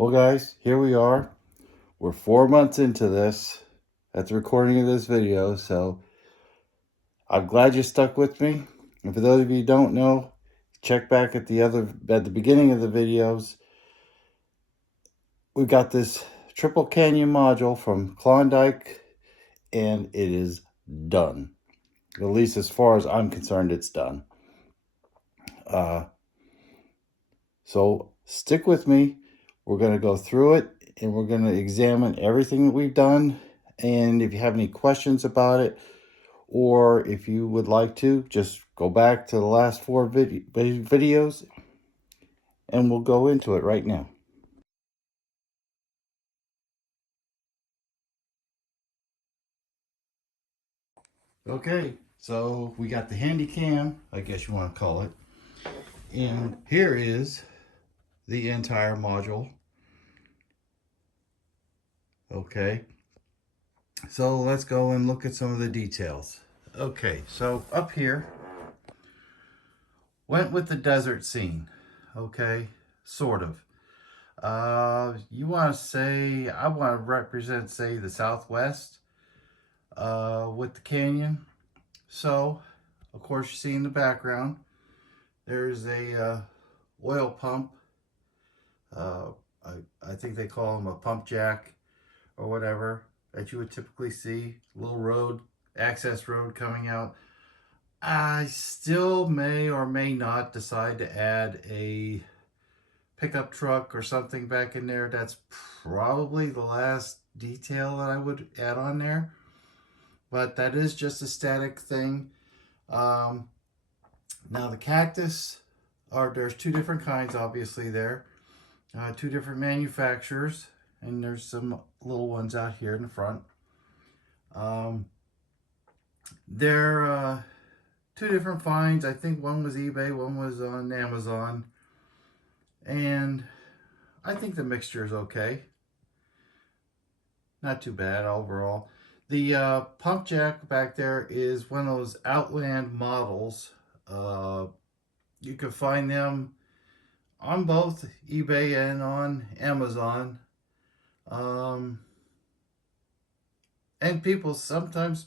Well, guys, here we are. We're 4 months into this at the recording of this video, so I'm glad you stuck with me. And for those of you who don't know, check back at the beginning of the videos. We got this triple canyon module from Klawndyke, and it is done. At least as far as I'm concerned, it's done. So stick with me. We're going to go through it and we're going to examine everything that we've done. And if you have any questions about it, or if you would like to, just go back to the last four videos and we'll go into it right now. Okay, so we got the handy cam, I guess you want to call it. And here is the entire module. Okay, so let's go and look at some of the details. Okay, so up here, went with the desert scene. Okay, sort of. You want to say, I want to represent, say, the Southwest with the canyon. So, of course, you see in the background, there's a oil pump. Uh, I think they call them a pump jack or whatever that you would typically see. Little road, access road coming out. I still may or may not decide to add a pickup truck or something back in there. That's probably the last detail that I would add on there. But that is just a static thing. Now the cactus there's two different kinds, obviously there. Two different manufacturers, and there's some little ones out here in the front. They're two different finds. I think one was eBay, one was on Amazon. And I think the mixture is okay. Not too bad overall. The pump jack back there is one of those Outland models. You can find them on both eBay and on Amazon. And people sometimes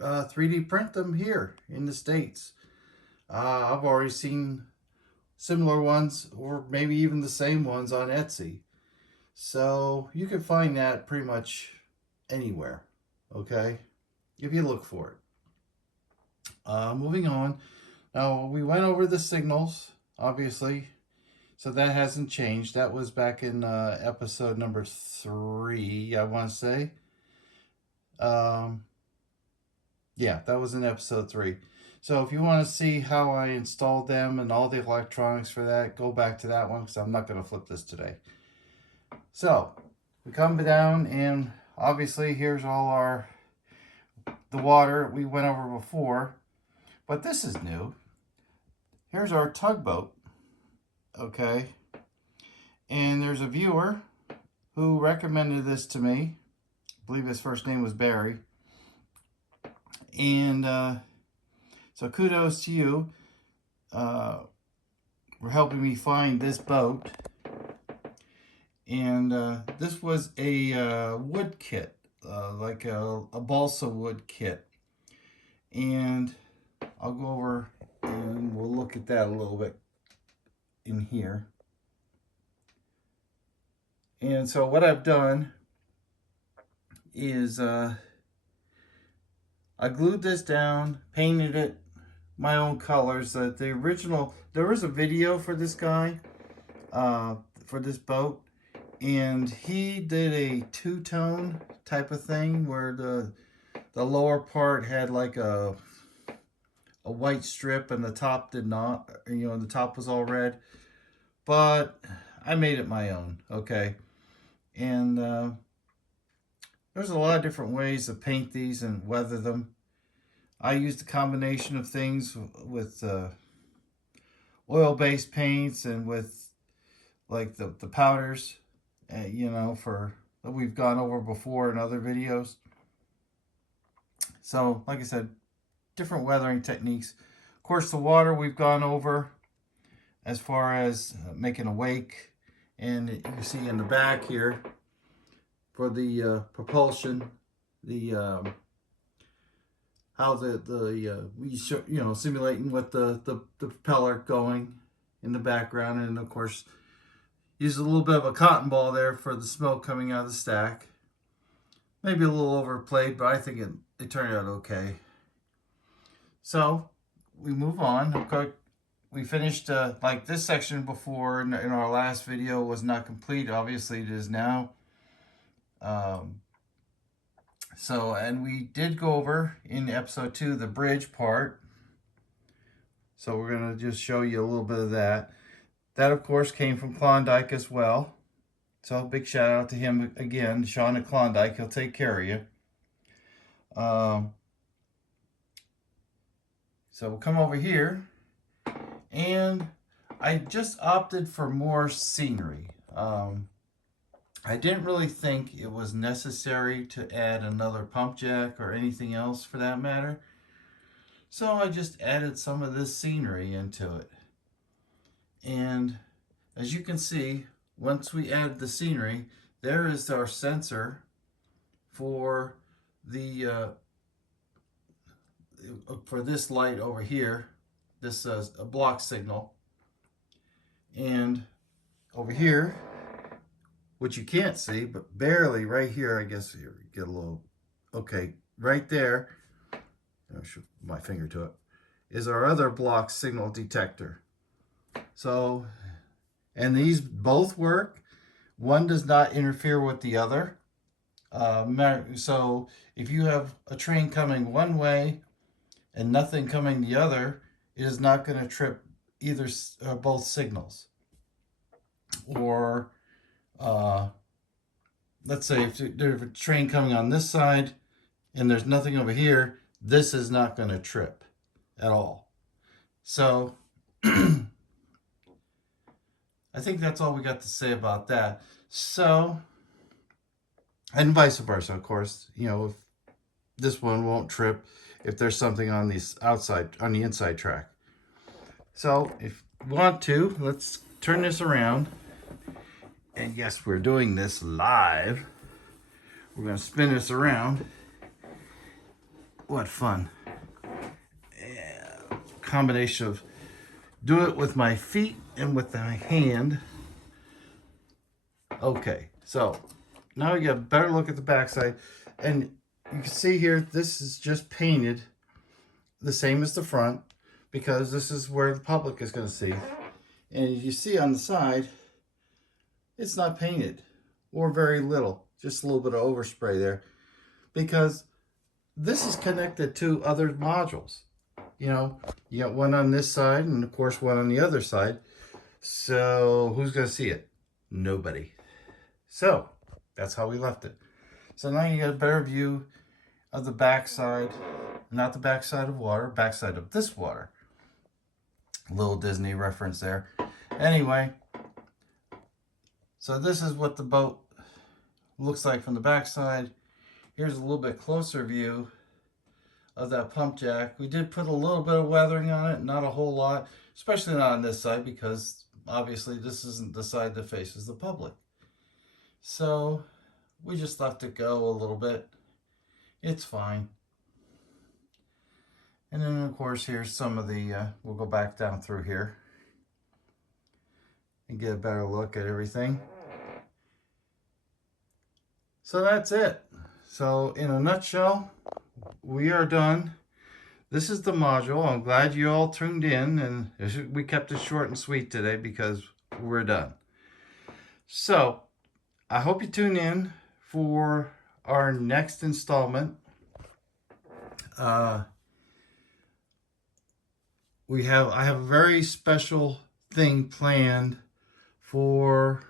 3D print them here in the States. I've already seen similar ones, or maybe even the same ones, on Etsy. So you can find that pretty much anywhere, okay, if you look for it. Moving on. Now, we went over the signals, obviously, so that hasn't changed. That was back in episode number 3, I want to say. Yeah, that was in episode 3. So if you want to see how I installed them and all the electronics for that, go back to that one, because I'm not going to flip this today. So we come down, and obviously here's all the water we went over before, but this is new. Here's our tugboat, okay, and there's a viewer who recommended this to me. I believe his first name was Barry, and so kudos to you for helping me find this boat. And this was a wood kit, like a balsa wood kit. And I'll go over and we'll look at that a little bit in here. And so what I've done is I glued this down, painted it my own colors. The original, there was a video for this guy, for this boat. And he did a two-tone type of thing where the lower part had like a white strip and the top did not. You know, the top was all red. But I made it my own, okay? And there's a lot of different ways to paint these and weather them. I used a combination of things with oil-based paints and with like the powders. You know, that we've gone over before in other videos. So, like I said, different weathering techniques. Of course, the water we've gone over as far as making a wake And you can see in the back here for the propulsion, the how we show, you know, simulating with the propeller going in the background, and of course use a little bit of a cotton ball there for the smoke coming out of the stack. Maybe a little overplayed, but I think it turned out okay. So we move on. Okay, we finished like this section before in our last video was not complete. Obviously it is now. And we did go over in episode 2 the bridge part. So we're going to just show you a little bit of that. That, of course, came from Klawndyke as well. So big shout out to him again, Sean at Klawndyke. He'll take care of you. So we'll come over here. And I just opted for more scenery. I didn't really think it was necessary to add another pump jack or anything else for that matter. So I just added some of this scenery into it. And as you can see, once we add the scenery, there is our sensor for the for this light over here. This says a block signal. And over here, which you can't see, but barely right here, I guess here we get a little, okay, right there, I'll show my finger to it, is our other block signal detector. So, and these both work. One does not interfere with the other. So if you have a train coming one way and nothing coming the other, it is not going to trip either both signals. Or let's say if there's a train coming on this side and there's nothing over here, this is not going to trip at all. So I think that's all we got to say about that. So, and vice versa, of course, you know, if this one won't trip if there's something on the outside, on the inside track. So if you want to, let's turn this around. And yes, we're doing this live. We're going to spin this around. What fun. Yeah. Combination of do it with my feet and with my hand. Okay, so now you get a better look at the backside. And you can see here, this is just painted the same as the front because this is where the public is going to see. And you see on the side, it's not painted or very little, just a little bit of overspray there because this is connected to other modules. You know, you got one on this side and of course one on the other side. So who's going to see it? Nobody. So that's how we left it. So now you get a better view of the backside, not the backside of water, backside of this water. A little Disney reference there. Anyway, so this is what the boat looks like from the backside. Here's a little bit closer view of that pump jack. We did put a little bit of weathering on it, not a whole lot, especially not on this side because obviously this isn't the side that faces the public. So we just left it go a little bit. It's fine. And then of course here's some of the, we'll go back down through here and get a better look at everything. So that's it. So in a nutshell, we are done. This is the module. I'm glad you all tuned in, and we kept it short and sweet today because we're done. So I hope you tune in for our next installment. I have a very special thing planned for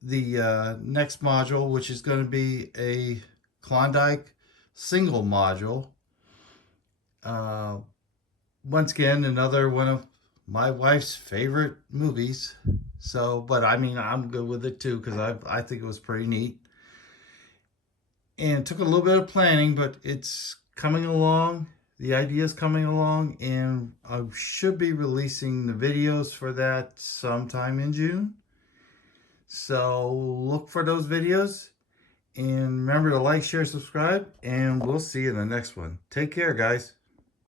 the next module, which is going to be a Klawndyke single module. Once again, another one of my wife's favorite movies. So, but I mean, I'm good with it too because I think it was pretty neat. And it took a little bit of planning, but it's coming along. The idea is coming along, and I should be releasing the videos for that sometime in June. So look for those videos. And remember to like, share, subscribe. And we'll see you in the next one. Take care, guys.